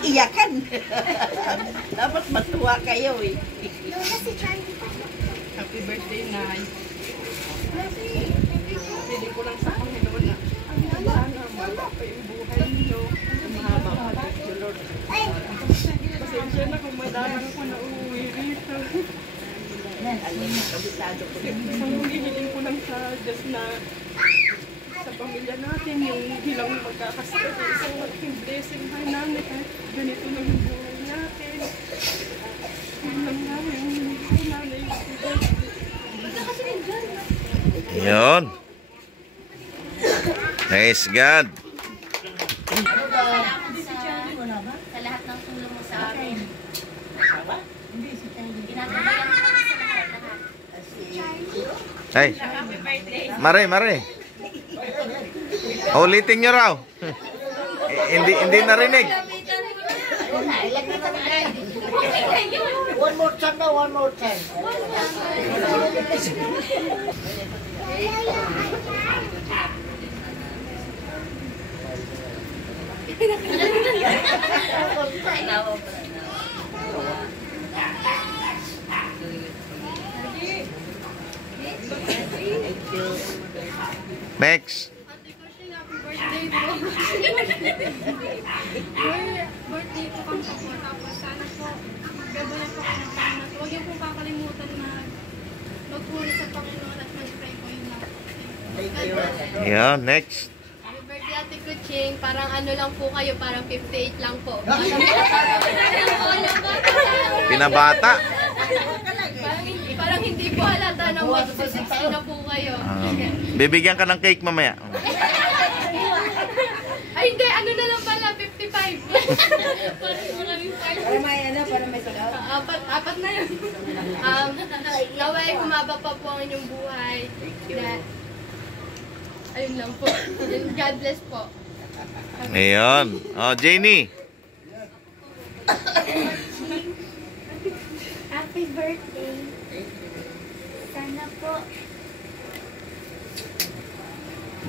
Iyakan. Dapat matuwa kayo eh. Happy birthday, Nay. Hindi ko lang sa Panginoon na sana wala pa yung buhay niyo. Mahaba pa dito, Lord. Pasensya na kung madalang ko na uuwi rito. Hihiling ko lang sa Diyos na sa pamilya natin, yung hilang magkakasakit, isang malaking blessing hay namin. Ganito lang yung buhay natin. Yun lang namin yung buhay namin. Yun. Praise God. Sa lahat ng tulong mo sa amin. Ginagabayan mo kami sa lahat. Hey. Mare. Ulitin nyo raw. Hindi narinig. One more time na, one more time. Next. Birthday ko kang po, tapos sana po gabayan po kayo ng Panginoon. Huwag yung po kakalimutan na magpuri sa Panginoon at mag-pray po yung lahat. Yeah, next. Happy birthday, Ate Kuching. Parang ano lang po kayo, parang 58 lang po. Pinabata. Parang hindi po halata ng 60 na po kayo. Bibigyan ka ng cake mamaya. Ay hindi, ano na lang pala, 55. Parang maraming parts. Para may sagot. Apat na yun. Naway, humaba pa po ang inyong buhay. Ayun lang po. God bless po. Ayun. Oh, Jenny. Happy birthday. Sana po.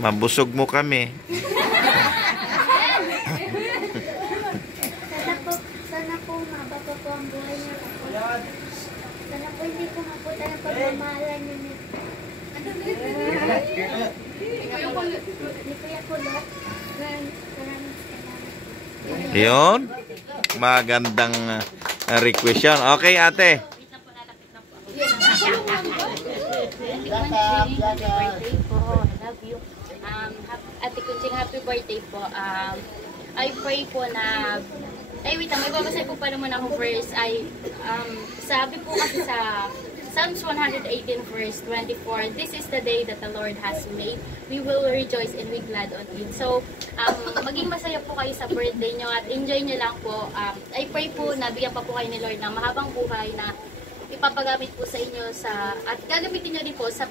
Mabusog mo kami. Sana po mababa po ang buhay niyo. Sana po hindi po mapunta ng pagmamahalan niyo ni Kuya Kulot. Maraming salamat. Yun. Magandang request yun. Okay, ate. Happy birthday po. I love you. Ate Kunching, happy birthday po. I pray po na wait lang, may babasay po pa naman ako verse. Sabi po kasi sa Psalms 118 verse 24, this is the day that the Lord has made. We will rejoice and be glad on it. So, maging masaya po kayo sa birthday nyo at enjoy nyo lang po. I pray po na bigyan pa po kayo ni Lord ng mahabang buhay na ipapagamit po sa inyo at gagamitin nyo din po sa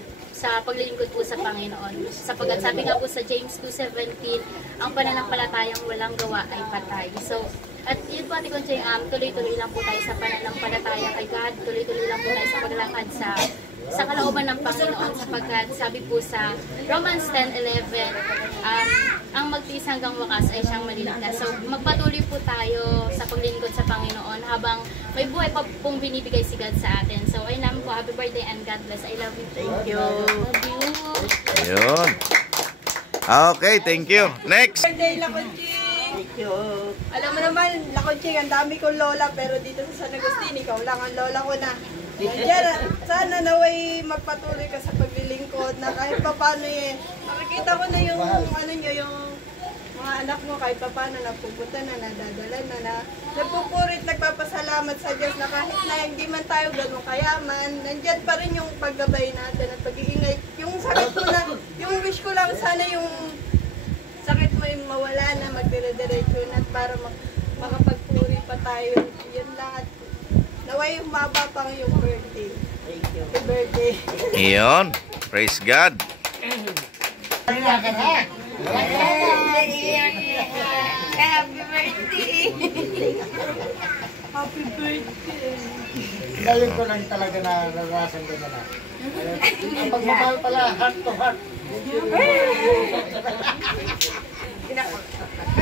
paglilingkod po sa Panginoon. Sapagkat sabi nga po sa James 2:17, ang pananampalatayang walang gawa ay patay. So, at yun po, Ate Conching, tuloy-tuloy lang po tayo sa pananampalataya kay God. Tuloy-tuloy lang po tayo sa paglakad sa kalooban ng Panginoon. Sapagkat sabi po sa Romans 10:11, ang magtiis hanggang wakas ay siyang maliligtas. So, magpatuloy po tayo sa paglilingkod sa Panginoon habang may buhay pa pong binibigay si God sa atin. So, ayun naman po, happy birthday and God bless. I love you. Thank you. Love you. Ayun. Okay, thank you. Next. Birthday, Lakonching! Alam mo naman, Lakonching, ang dami kong lola, pero dito sa San Agustin, ikaw lang ang lola ko na. Diyan, sana naway magpatuloy ka sa paglilingkod na kahit pa paano makikita ko na yung yung mga anak mo kahit pa paano napupunta na, nadadala na nagpupurit, nagpapasalamat sa Diyos na kahit na hindi man tayo ganun kayaman, nandyan pa rin yung paggabay natin at pag-iingay. Yung sakit ko na, yung wish ko lang sana yung sakit mo yung mawala na, magdire-diretso na para makapagpuri pa tayo. Yun lang at naway humaba pang yung birthday. Thank you. Happy birthday. Iyon. Praise God. Happy birthday! Happy birthday. Ngayon ko lang talaga naranasan ko na. Ang pagmamahal pala, heart to heart.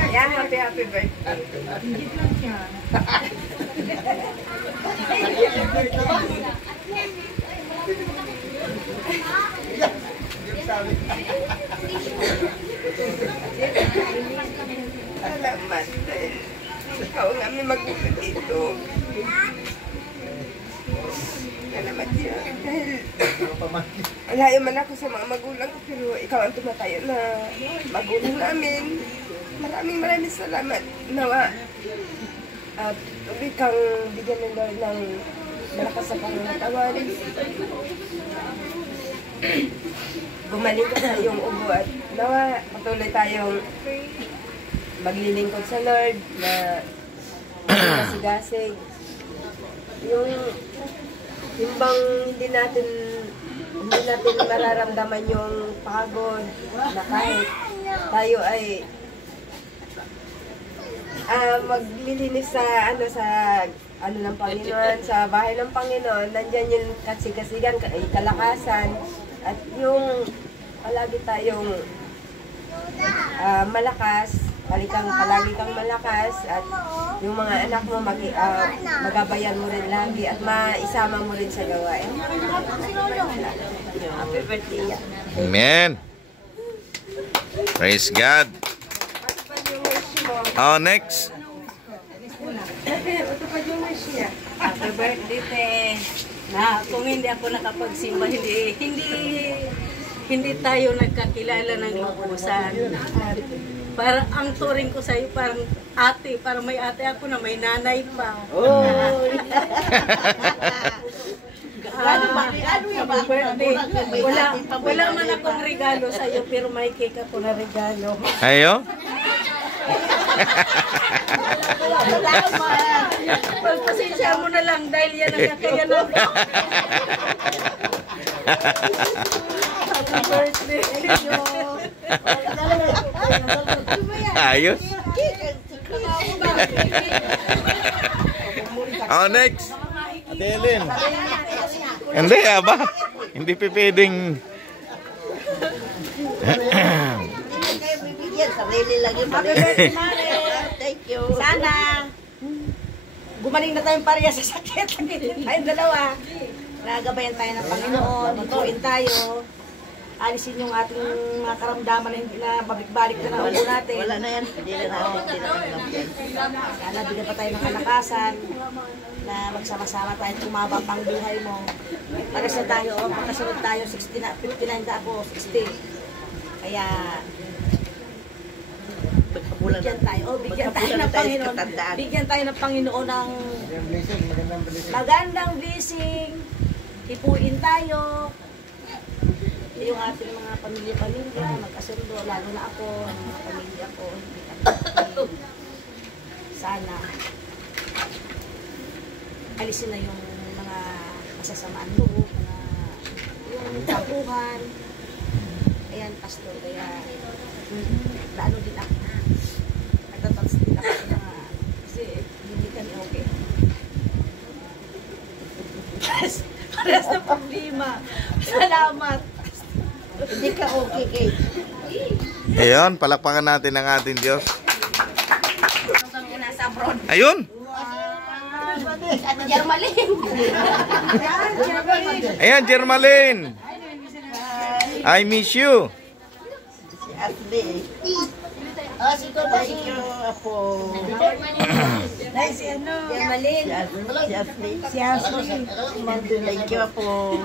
Yan, happy birthday. Salamat. Ikaw ang aming magulang dito. Salamat yan. Dahil alayo man ako sa mga magulang ko, pero ikaw ang tumatayo na magulang namin. Maraming salamat. Nawa. At tuloy kang bigyan ng Lord ng malakas sa pangatawan. Gumaling ka sa iyong ubo at nawa patuloy tayong maglilingkod sa Lord na masigasig. Yung bang hindi natin mararamdaman yung pagod na kahit tayo ay maglilinis sa ng Panginoon, sa bahay ng Panginoon, nandiyan yung kasigasigan, kalakasan, at yung palagi tayong malakas, palagi kang malakas, at yung mga anak mo magabayan mo rin lagi at maisama mo rin sa gawain. Happy birthday. Amen. Praise God. Oh, next. Happy birthday, te. Na, kung hindi ako nakapagsimba, hindi tayo nagkakilala ng lubusan. Parang ang turing ko sa'yo, parang ate, parang may ate ako na may nanay pa. Oh! Wala man akong regalo sa'yo, pero may cake ako na regalo. Ayo. Pagpasensya mo na lang dahil yan ang kaya na. Happy birthday. Ayos. Oh, next. Adelin. Hindi, aba. Hindi pipeding. Sarili lagi pa rin. Thank you. Sana gumaling na tayong pareha sa sakit. Tayong dalawa. Nagabayan tayo ng Panginoon. Ituin tayo. Alisin yung ating mga karamdaman na hindi na balik-balik na naupo natin. Wala na yan. Hindi na natin. Sana bigyan pa tayo ng kalakasan na magsama-sama tayo at kumaba pang buhay mo. Para sa tayo, pagkasunod tayo, 59 na ako, 60. Kaya bigyan tayo. Bigyan tayo ng Panginoon. Bigyan tayo ng Panginoon ng magandang blessing. Ipuin tayo. Yung ating mga pamilya, magkasundo, lalo na ako, mga pamilya ko. Sana alisin na yung mga masasamaan loob, yung tapuhan. Ayan, pastor, kaya lalo din ako. Nagtatats din ako na kasi hindi kami okay. Parehas na problema. Salamat. Hindi ka okay, Kate. Ayun, palakpakan natin ang ating Diyos. Nasa abroad. Ayun. At Jermaline. Ayan, Jermaline. I miss you. Si Ashley. Thank you, Apo. Si ano? Si Ashley. Si Ashley. Thank you, Apo.